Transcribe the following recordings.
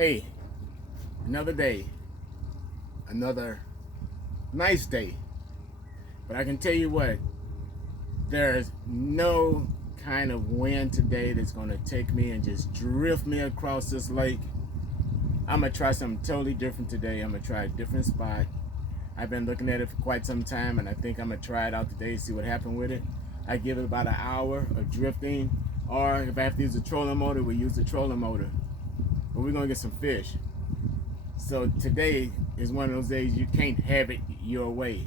Hey, another day, another nice day. But I can tell you what, there's no kind of wind today that's going to take me and just drift me across this lake. I'm going to try something totally different today. I'm going to try a different spot. I've been looking at it for quite some time, and I think I'm going to try it out today, see what happened with it. I give it about an hour of drifting, or if I have to use a trolling motor, we use the trolling motor. But we're going to get some fish. So today is one of those days you can't have it your way.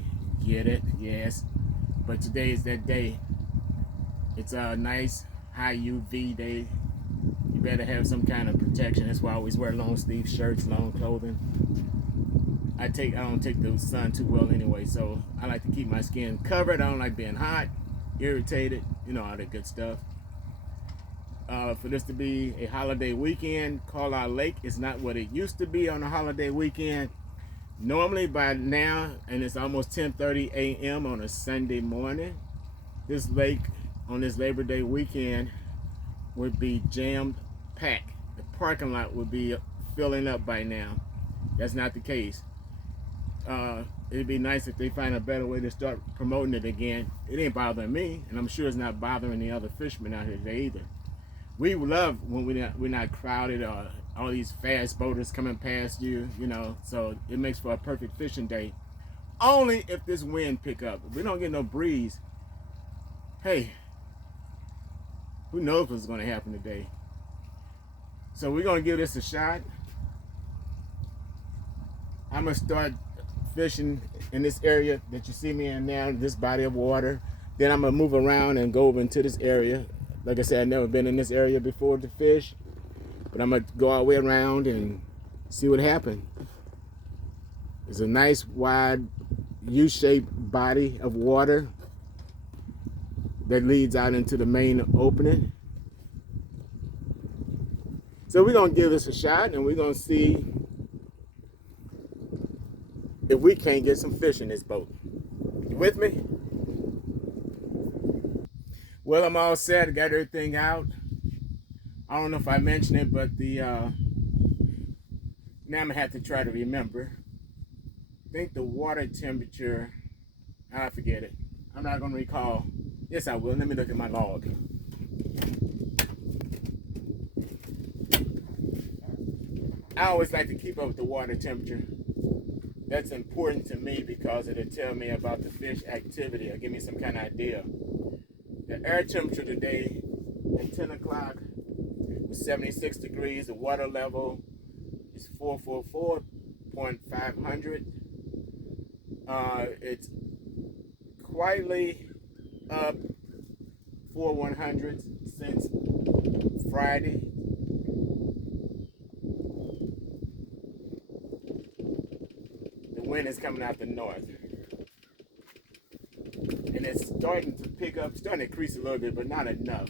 Get it? Yes. But today is that day. It's a nice high UV day. You better have some kind of protection. That's why I always wear long sleeve shirts, long clothing. I don't take the sun too well anyway, so I like to keep my skin covered. I don't like being hot, irritated, all that good stuff. For this to be a holiday weekend, Carlisle Lake is not what it used to be on a holiday weekend. Normally by now, and it's almost 10:30 a.m. on a Sunday morning, this lake on this Labor Day weekend would be jammed packed. The parking lot would be filling up by now. That's not the case. It'd be nice if they find a better way to start promoting it again. It ain't bothering me, and I'm sure it's not bothering the other fishermen out here today either. We love when we're not crowded or all these fast boaters coming past you, so it makes for a perfect fishing day. Only if this wind pick up. If we don't get no breeze, hey, who knows what's going to happen today. So we're going to give this a shot. I'm going to start fishing in this area that you see me in now, this body of water. Then I'm going to move around and go over into this area. Like I said, I've never been in this area before to fish, but I'm going to go all the way around and see what happens. It's a nice, wide, U-shaped body of water that leads out into the main opening. So we're going to give this a shot, and we're going to see if we can't get some fish in this boat. You with me? Well, I'm all set. I got everything out. I don't know if I mentioned it, but now I'm gonna have to try to remember. I think the water temperature, I forget it. I'm not gonna recall. Yes, I will. Let me look at my log. I always like to keep up with the water temperature. That's important to me because it'll tell me about the fish activity or give me some kind of idea. The air temperature today at 10 o'clock was 76 degrees. The water level is 444.500. It's quietly up 4/100 since Friday. The wind is coming out the north. And it's starting to pick up, starting to increase a little bit, but not enough.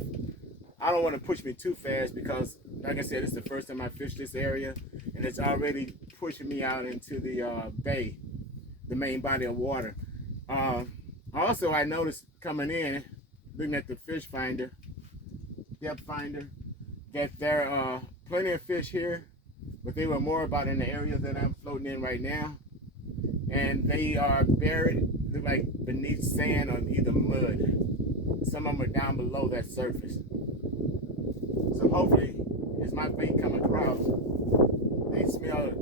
I don't want to push me too fast because, like I said, it's the first time I fished this area, and it's already pushing me out into the bay, the main body of water. Also, I noticed coming in, looking at the fish finder, depth finder, that there are plenty of fish here, but they were more about in the area that I'm floating in right now, and they are buried, look like beneath sand or either mud. Some of them are down below that surface. So hopefully, as my bait come across, they smell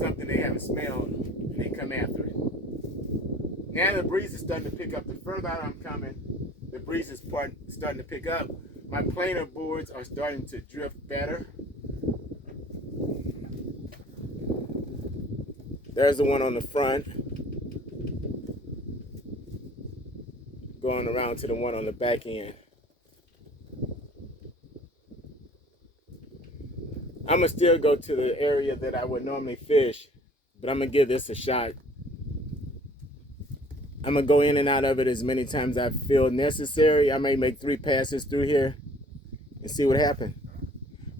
something they haven't smelled and they come after it. Now the breeze is starting to pick up. The further out I'm coming, the breeze is starting to pick up. My planer boards are starting to drift better. There's the one on the front. Going around to the one on the back end. I'm gonna still go to the area that I would normally fish, but I'm gonna give this a shot. I'm gonna go in and out of it as many times as I feel necessary. I may make 3 passes through here and see what happens.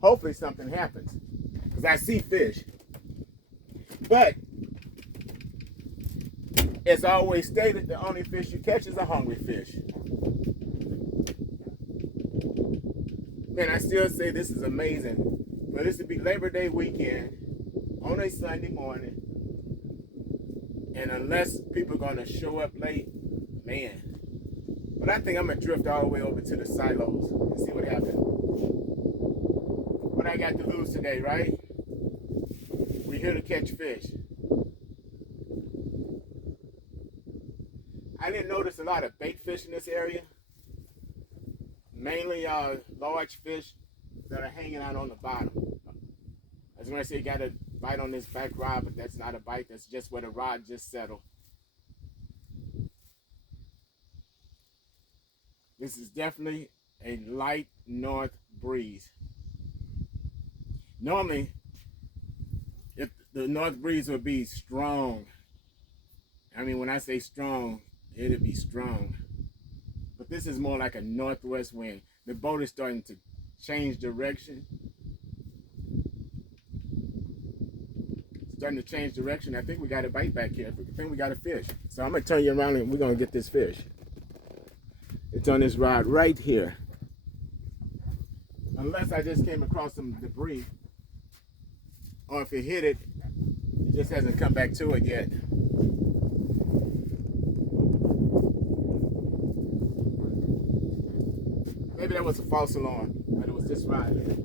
Hopefully something happens, because I see fish. But as always stated, the only fish you catch is a hungry fish. Man, I still say this is amazing for this to be Labor Day weekend on a Sunday morning, and unless people are gonna show up late, man. But I think I'm gonna drift all the way over to the silos and see what happens. What I got to lose today, right? We're here to catch fish. I didn't notice a lot of bait fish in this area. Mainly large fish that are hanging out on the bottom. I was gonna say you got a bite on this back rod, but that's not a bite. That's just where the rod just settled. This is definitely a light north breeze. Normally, if the north breeze would be strong, I mean, when I say strong, it'd be strong. But this is more like a northwest wind. The boat is starting to change direction. Starting to change direction. I think we got a bite back here. I think we got a fish. So I'm going to turn you around and we're going to get this fish. It's on this rod right here. Unless I just came across some debris. Or if it hit it, it just hasn't come back to it yet. Maybe that was a false alarm, but it was this rod here.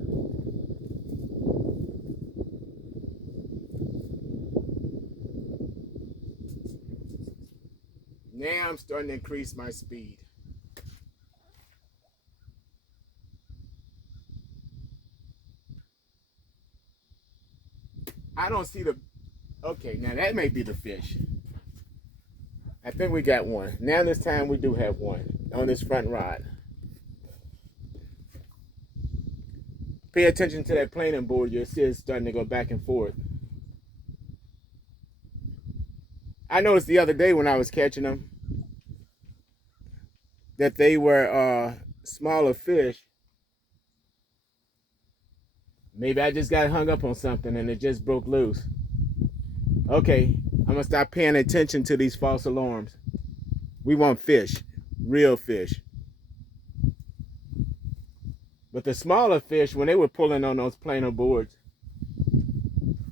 Now I'm starting to increase my speed. I don't see the, okay, now that may be the fish. I think we got one. Now this time we do have one on this front rod. Pay attention to that planing board. You'll see it's starting to go back and forth. I noticed the other day when I was catching them that they were smaller fish. Maybe I just got hung up on something and it just broke loose. Okay, I'm gonna stop paying attention to these false alarms. We want fish, real fish. But the smaller fish, when they were pulling on those planer boards,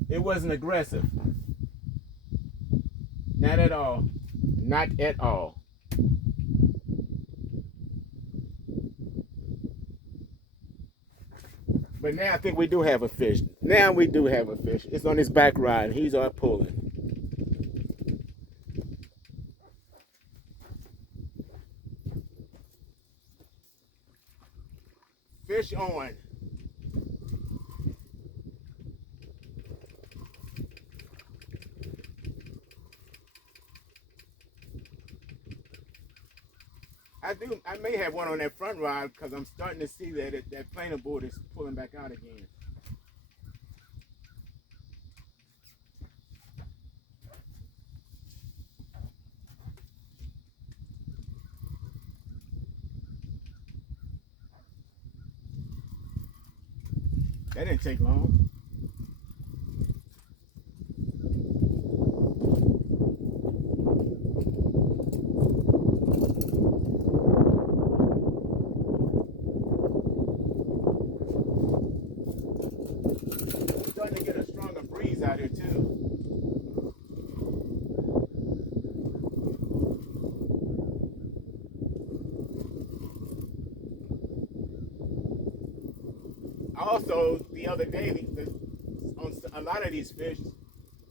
it wasn't aggressive. Not at all. Not at all. But now I think we do have a fish. Now we do have a fish. It's on his back rod. He's out pulling. Fish on. I may have one on that front rod because I'm starting to see that that planer board is pulling back out again. That didn't take long. Starting to get a stronger breeze out here too. Also, the other day, on a lot of these fish,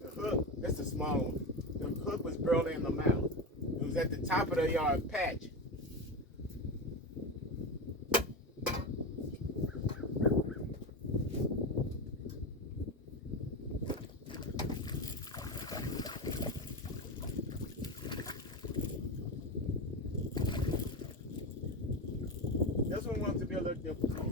the hook, that's a small one, the hook was barely in the mouth. It was at the top of the patch. This one wants to be a little difficult.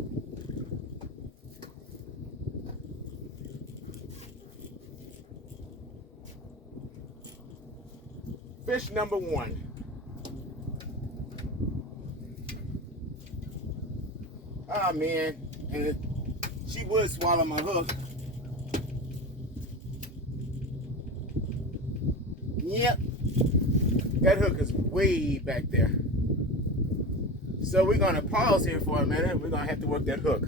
Fish number one. Oh man, and she would swallow my hook. Yep, that hook is way back there. So we're gonna pause here for a minute. We're gonna have to work that hook.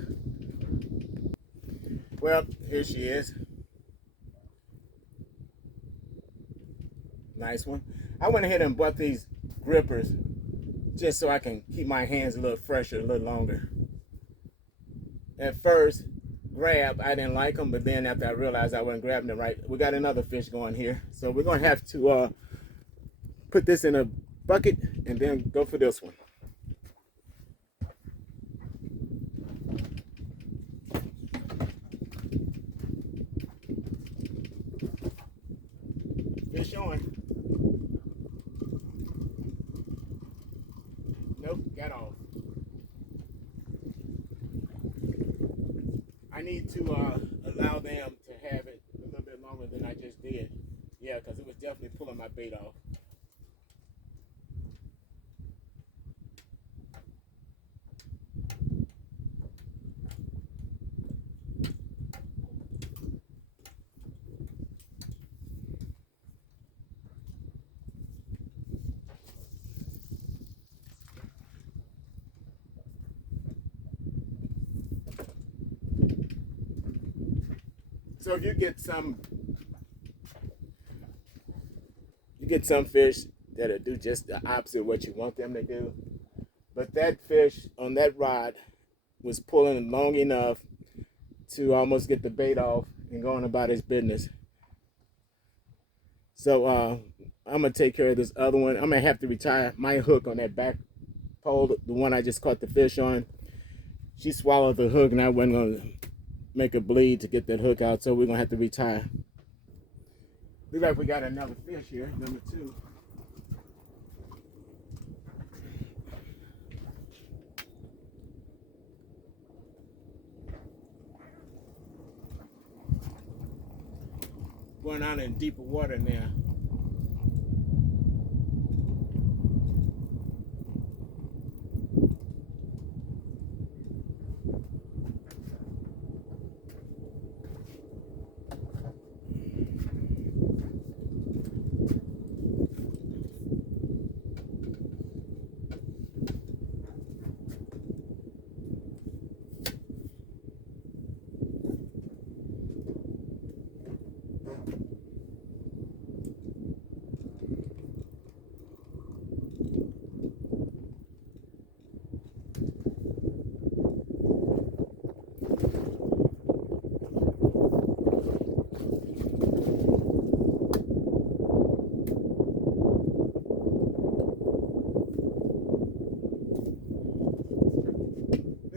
Well, here she is. Nice one. I went ahead and bought these grippers just so I can keep my hands a little fresher, a little longer. At first, I didn't like them, but then after I realized I wasn't grabbing them right, we got another fish going here. So we're going to have to put this in a bucket and then go for this one. Fish on. Nope, got off. I need to allow them to have it a little bit longer than I just did. Yeah, because it was definitely pulling my bait off. So if you get some fish that'll do just the opposite of what you want them to do. But that fish on that rod was pulling long enough to almost get the bait off and going about his business. So I'm gonna take care of this other one. I'm gonna have to retire my hook on that back pole, the one I just caught the fish on. She swallowed the hook and I wasn't gonna make her bleed to get that hook out, so we're gonna have to retire. Look like we got another fish here, number 2. Going out in deeper water now.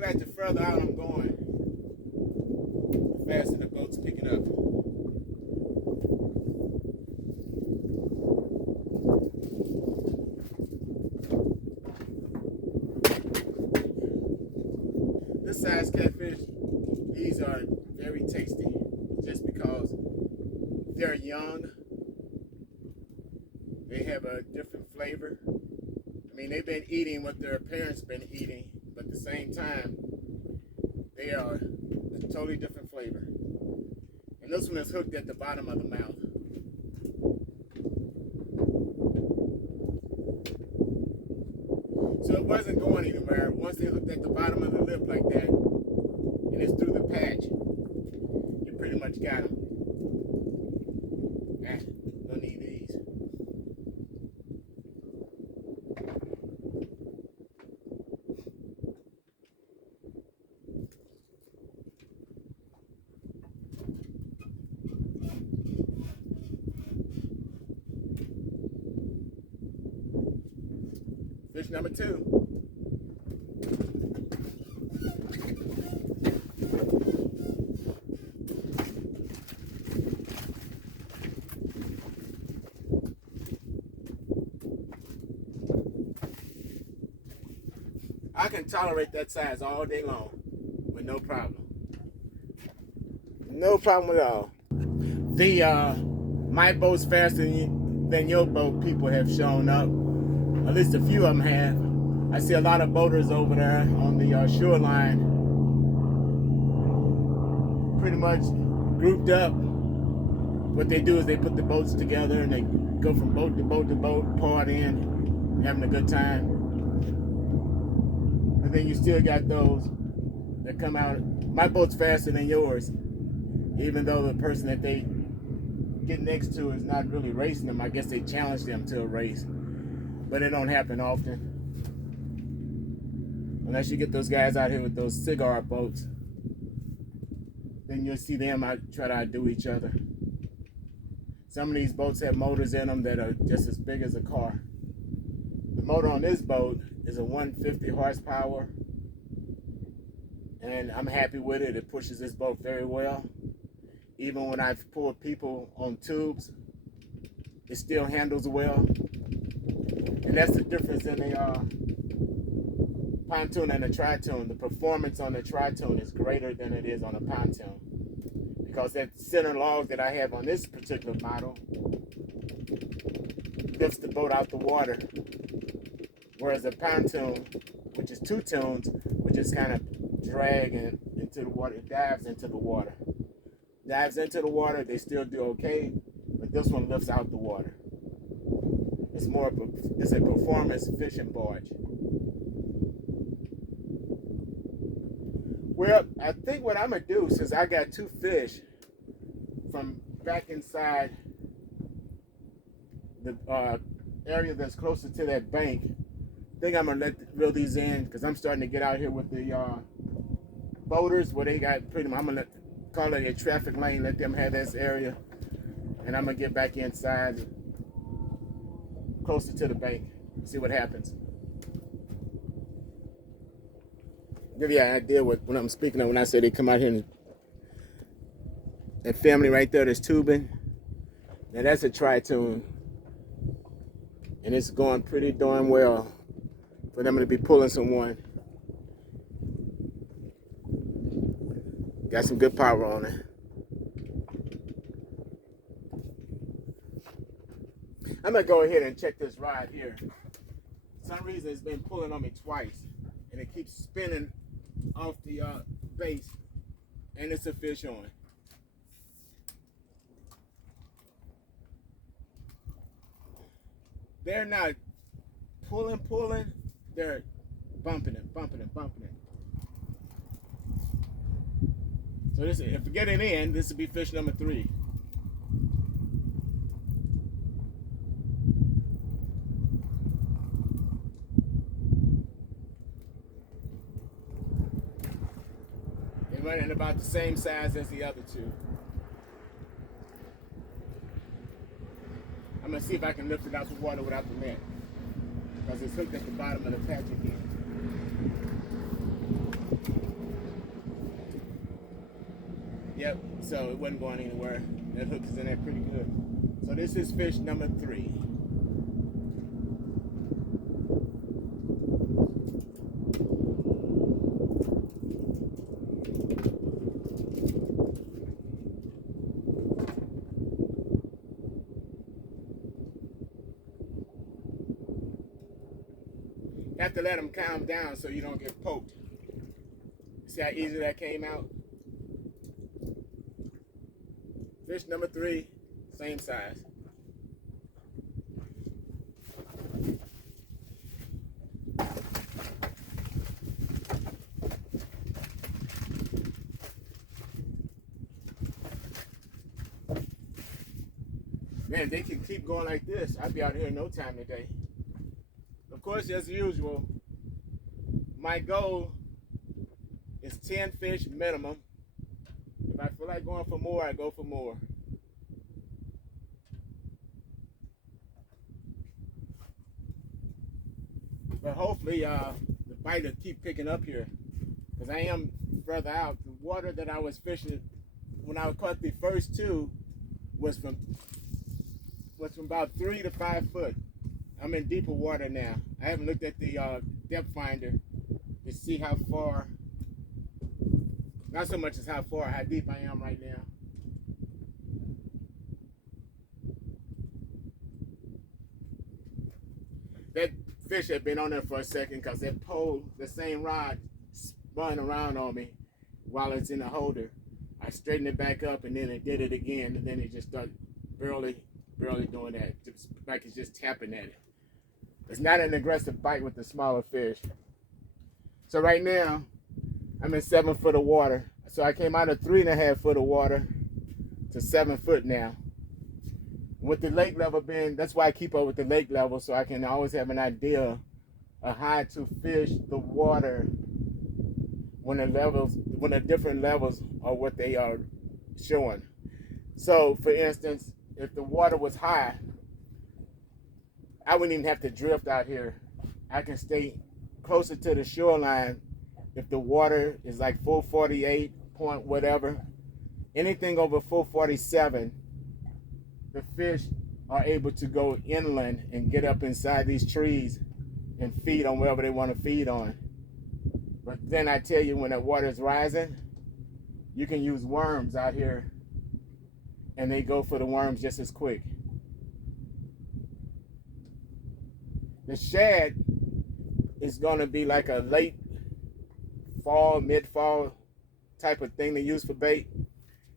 The further out I'm going, the faster the boat's picking up. This size catfish, these are very tasty just because they're young. They have a different flavor. I mean, they've been eating what their parents been eating, but at the same time, they are a totally different flavor. And this one is hooked at the bottom of the mouth. So it wasn't going anywhere. Once they hooked at the bottom of the lip like that, and it's through the patch, you pretty much got them. Don't need these. Fish number 2. I can tolerate that size all day long with no problem. No problem at all. My boat's faster than your boat people have shown up. At least a few of them have. I see a lot of boaters over there on the shoreline, pretty much grouped up. What they do is they put the boats together and they go from boat to boat to boat, partying, having a good time. And then you still got those that come out. My boat's faster than yours, Even though the person that they get next to is not really racing them, I guess they challenge them to a race. But it don't happen often. Unless you get those guys out here with those cigar boats, then you'll see them try to outdo each other. Some of these boats have motors in them that are just as big as a car. The motor on this boat is a 150 horsepower, and I'm happy with it. It pushes this boat very well. Even when I've pulled people on tubes, it still handles well. And that's the difference in the pontoon and the tri-toon. The performance on the tri-toon is greater than it is on a pontoon, because that center log that I have on this particular model lifts the boat out the water, whereas a pontoon, which is two toons, would just kind of drag into the water. It dives into the water. Dives into the water, they still do okay, but this one lifts out the water. It's a performance fishing barge. Well, I think what I'm gonna do, since I got two fish from back inside the area that's closer to that bank, I think I'm gonna reel these in, because I'm starting to get out here with the boaters where they got pretty much. I'm gonna call it a traffic lane, let them have this area, and I'm gonna get back inside closer to the bank, see what happens. Give you an idea what I'm speaking of when I say they come out here and that family right there that's tubing. Now that's a tri-toon, and it's going pretty darn well for them to be pulling someone. Got some good power on it. I'm gonna go ahead and check this rod here. For some reason it's been pulling on me twice, and it keeps spinning off the base, and it's a fish on. They're not pulling, they're bumping it. So this, if we get it in, this will be fish number 3. They're running about the same size as the other two. I'm gonna see if I can lift it out the water without the net, because it's hooked at the bottom of the patch again. Yep, so it wasn't going anywhere. That hook is in there pretty good. So this is fish number 3. You have to let them calm down so you don't get poked. See how easy that came out? Fish number 3, same size. Man, they can keep going like this. I'd be out here in no time today. Of course, as usual, my goal is 10 fish minimum. If I feel like going for more, I go for more. But hopefully the bite will keep picking up here, because I am further out. The water that I was fishing when I caught the first 2 was from about 3 to 5 foot. I'm in deeper water now. I haven't looked at the depth finder to see how far. Not so much as how deep I am right now. That fish had been on there for a second, because that pole, the same rod, spun around on me while it's in the holder. I straightened it back up, and then it did it again, and then it just started barely doing that, just like it's just tapping at it. It's not an aggressive bite with the smaller fish. So right now, I'm in 7 foot of water. So I came out of 3.5 foot of water, to 7 foot now. With the lake level being, that's why I keep up with the lake level, so I can always have an idea of how to fish the water when the different levels are what they are showing. So for instance, if the water was high, I wouldn't even have to drift out here. I can stay closer to the shoreline. If the water is like 448 point whatever, anything over 447, the fish are able to go inland and get up inside these trees and feed on wherever they want to feed on. But then I tell you, when that water is rising, you can use worms out here and they go for the worms just as quick. The shad is going to be like a late fall, mid-fall type of thing they use for bait.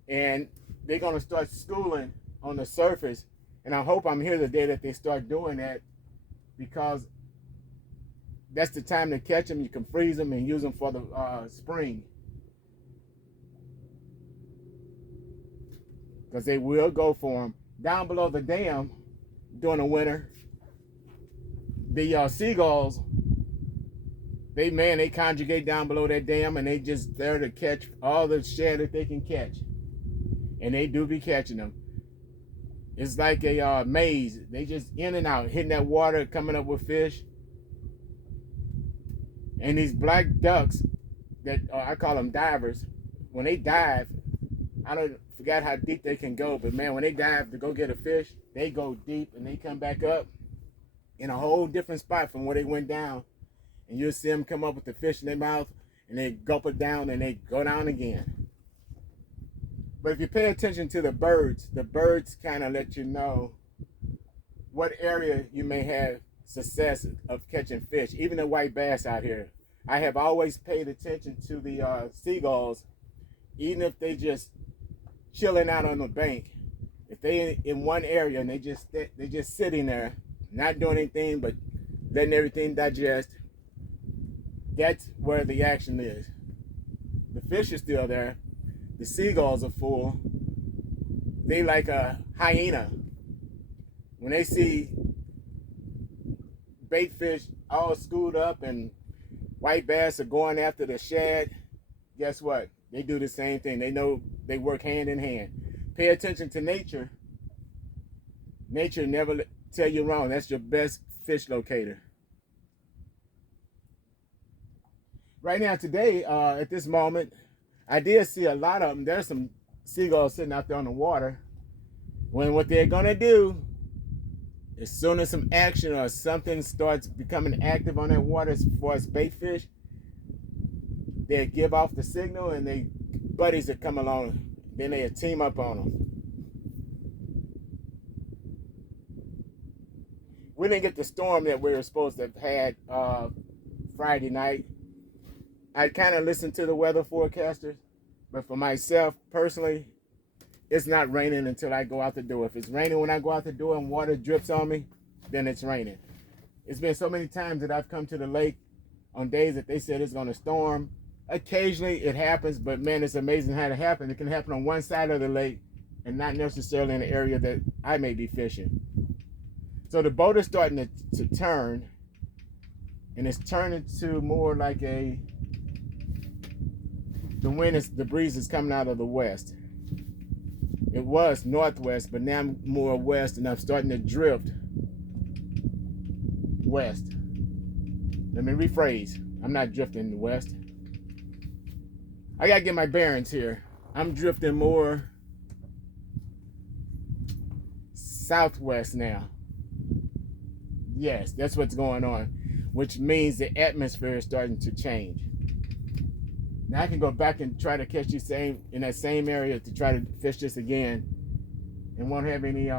And they're going to start schooling on the surface. And I hope I'm here the day that they start doing that, because that's the time to catch them. You can freeze them and use them for the spring. Because they will go for them. Down below the dam during the winter, the seagulls, they conjugate down below that dam, and they just there to catch all the shad that they can catch. And they do be catching them. It's like a maze. They just in and out, hitting that water, coming up with fish. And these black ducks that I call them divers, when they dive, I forgot how deep they can go, but man, when they dive to go get a fish, they go deep and they come back up in a whole different spot from where they went down. And you'll see them come up with the fish in their mouth, and they gulp it down and they go down again. But if you pay attention to the birds kind of let you know what area you may have success of catching fish. Even the white bass out here, I have always paid attention to the seagulls, even if they just chilling out on the bank. If they in one area and they just sitting there, not doing anything but letting everything digest, that's where the action is. The fish are still there. The seagulls are full. They like a hyena. When they see bait fish all schooled up and white bass are going after the shad, guess what? They do the same thing. They know they work hand in hand. Pay attention to nature. Nature never tell you wrong. That's your best fish locator. Right now, today, at this moment, I did see a lot of them. There's some seagulls sitting out there on the water. When what they're gonna do, as soon as some action or something starts becoming active on that water as far as bait fish, they give off the signal and they buddies that come along, then they team up on them. We didn't get the storm that we were supposed to have had Friday night. I kind of listened to the weather forecasters, but for myself personally, it's not raining until I go out the door. If it's raining when I go out the door and water drips on me, then it's raining. It's been so many times that I've come to the lake on days that they said it's going to storm. Occasionally it happens, but man, it's amazing how it happens. It can happen on one side of the lake and not necessarily in the area that I may be fishing. So the boat is starting to turn, and it's turning to more like the breeze is coming out of the west. It was northwest, but now I'm more west, and I'm starting to drift west. Let me rephrase. I'm not drifting west. I gotta get my bearings here. I'm drifting more southwest now. Yes, that's what's going on, which means the atmosphere is starting to change. Now I can go back and try to catch you in that same area to try to fish this again, and won't have any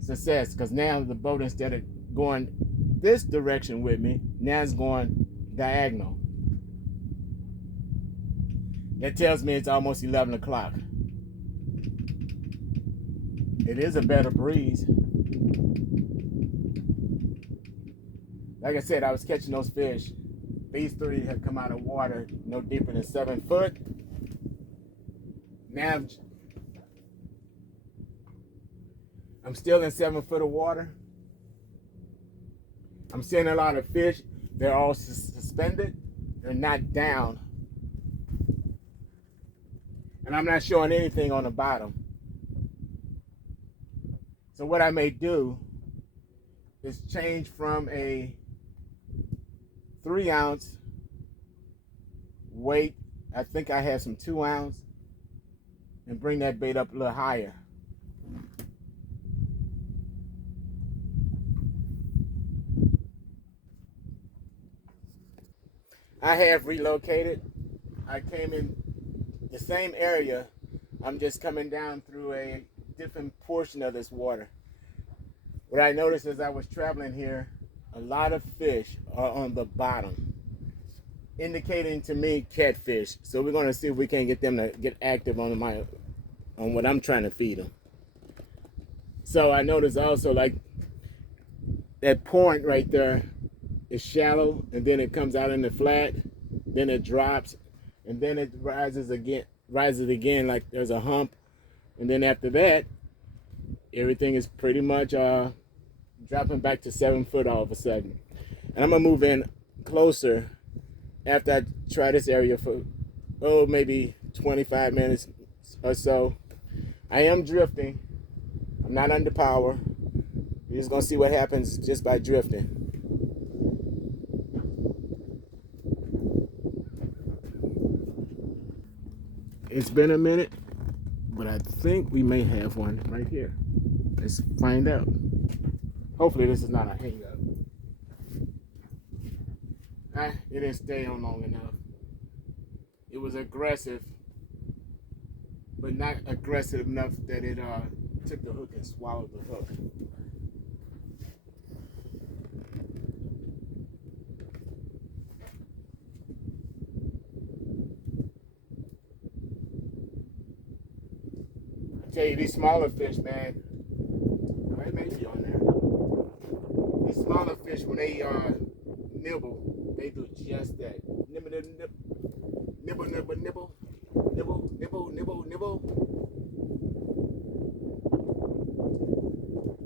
success, because now the boat, instead of going this direction with me, now it's going diagonal. That tells me it's almost 11 o'clock. It is a better breeze. Like I said, I was catching those fish. These three have come out of water no deeper than 7 foot. Now I'm still in 7 foot of water. I'm seeing a lot of fish. They're all suspended. They're not down. And I'm not showing anything on the bottom. So what I may do is change from a 3-ounce weight. I think I have some 2-ounce, and bring that bait up a little higher. I have relocated. I came in the same area. I'm just coming down through a different portion of this water. What I noticed as I was traveling here, a lot of fish are on the bottom, indicating to me catfish. So we're going to see if we can get them to get active on what I'm trying to feed them. So I noticed also, like, that point right there is shallow, and then it comes out in the flat, then it drops, and then it rises again like there's a hump, and then after that everything is pretty much dropping back to 7 foot all of a sudden. And I'm gonna move in closer after I try this area for maybe 25 minutes or so. I am drifting. I'm not under power. We're just gonna see what happens just by drifting. It's been a minute, but I think we may have one right here. Let's find out. Hopefully this is not a hang up. It didn't stay on long enough. It was aggressive, but not aggressive enough that it took the hook and swallowed the hook. I tell you, these smaller fish, man, they may be on there. These smaller fish, when they nibble, they do just that. Nibble, nibble, nibble, nibble, nibble, nibble, nibble, nibble, nibble.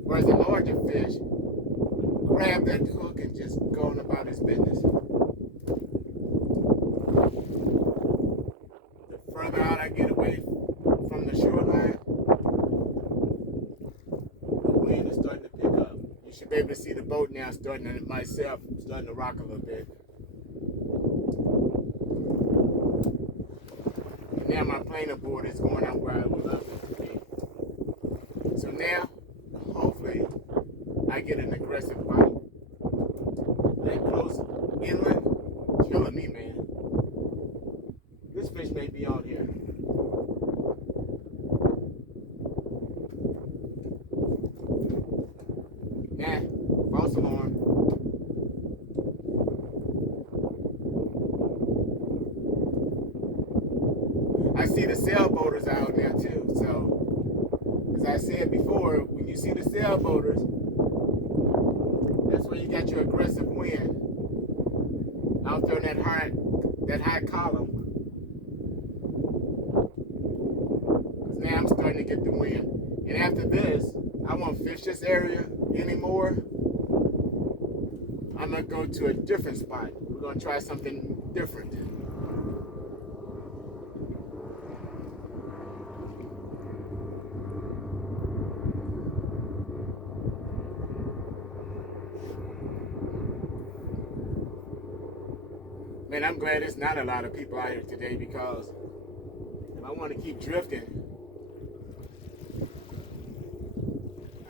Whereas the larger fish grab that hook and just go on about his business. The further out I get away from the shoreline, the wind is starting to pick up. You should be able to see the boat now starting to rock a little bit. And now my planer board is going out where I would love it to be. So now, hopefully, I get an aggressive bite. That close inland, killing me, man. This fish may be on here. False alarm. I see the sailboaters out there too. So, as I said before, when you see the sailboaters, that's when you got your aggressive wind out there in that high column. Because now I'm starting to get the wind. And after this, I won't fish this area anymore. I'm gonna go to a different spot. We're gonna try something different. Man, I'm glad there's not a lot of people out here today, because if I want to keep drifting,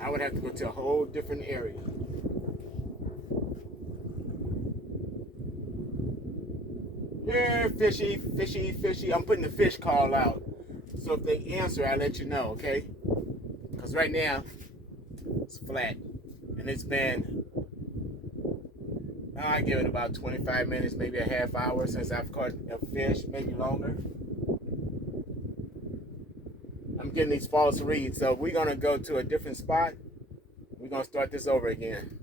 I would have to go to a whole different area. Yeah, fishy, fishy, fishy. I'm putting the fish call out. So if they answer, I'll let you know, okay? Because right now, it's flat. And it's been, I give it about 25 minutes, maybe a half hour since I've caught a fish, maybe longer. I'm getting these false reads. So we're going to go to a different spot. We're going to start this over again.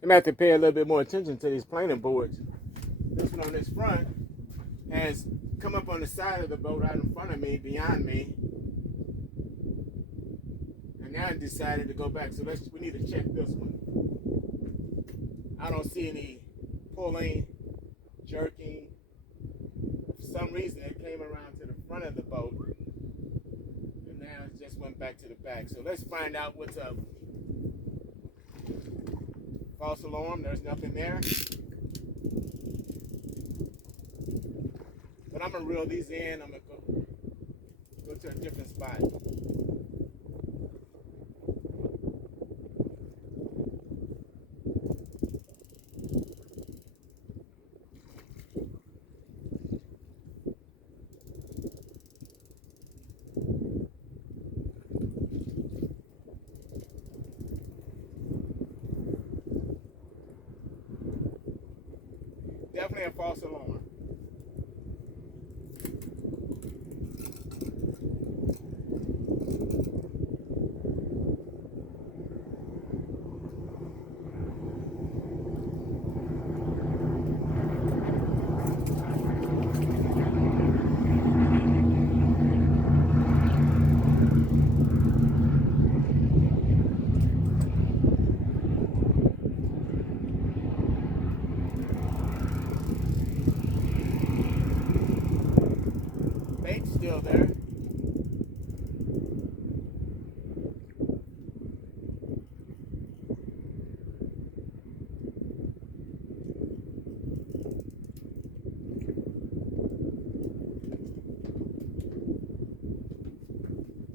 I'm going to have to pay a little bit more attention to these planer boards. This one on this front has come up on the side of the boat right in front of me, beyond me. now I decided to go back. So we need to check this one. I don't see any pulling, jerking. For some reason, it came around to the front of the boat, and now it just went back to the back. So let's find out what's up. False alarm, there's nothing there. But I'm gonna reel these in. I'm gonna go to a different spot. Definitely a false alarm. Bait's still there.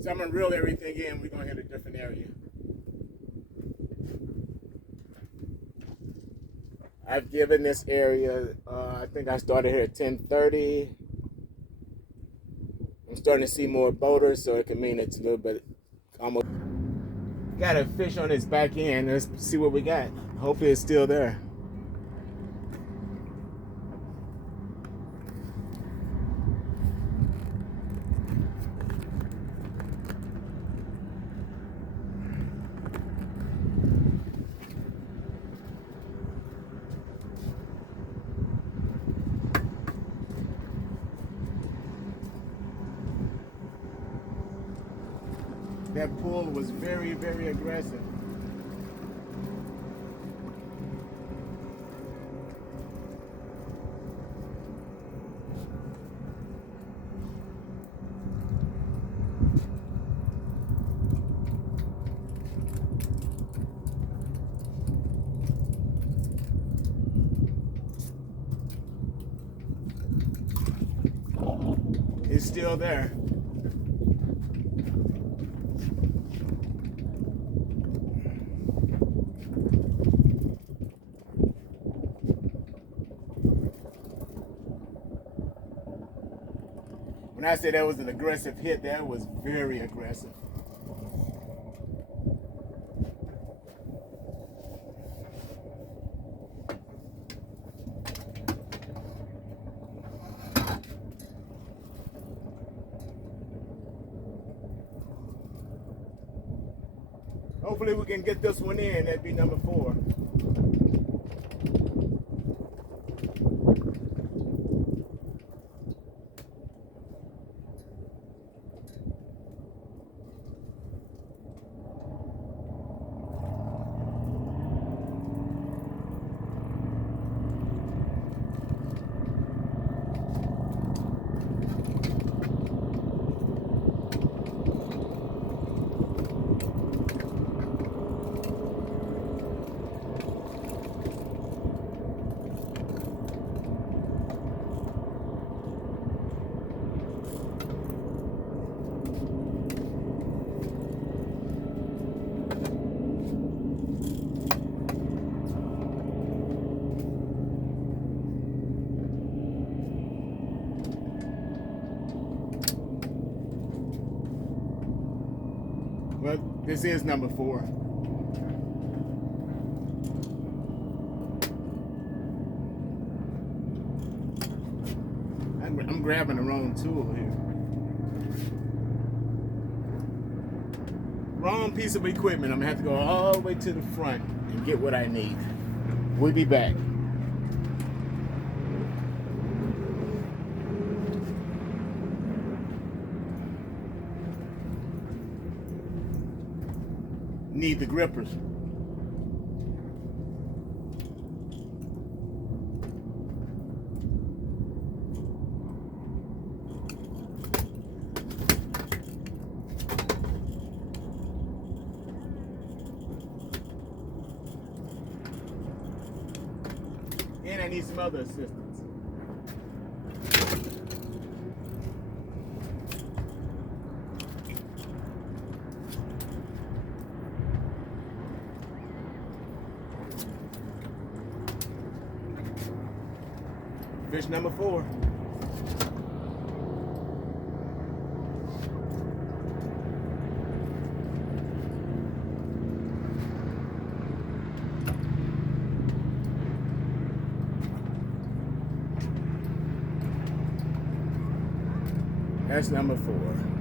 So I'm gonna reel everything in. We're gonna hit a different area. I've given this area, I think I started here at 10:30. I'm starting to see more boaters, so it can mean it's a little bit almost. Got a fish on its back end. Let's see what we got. Hopefully it's still there. That pull was very, very aggressive. It's still there. When I say that was an aggressive hit, that was very aggressive. Hopefully we can get this one in. That'd be number 4. Well, this is number 4. I'm grabbing the wrong tool here. Wrong piece of equipment. I'm gonna have to go all the way to the front and get what I need. We'll be back. need the grippers. And I need some other assistance. Fish number 4. That's number 4.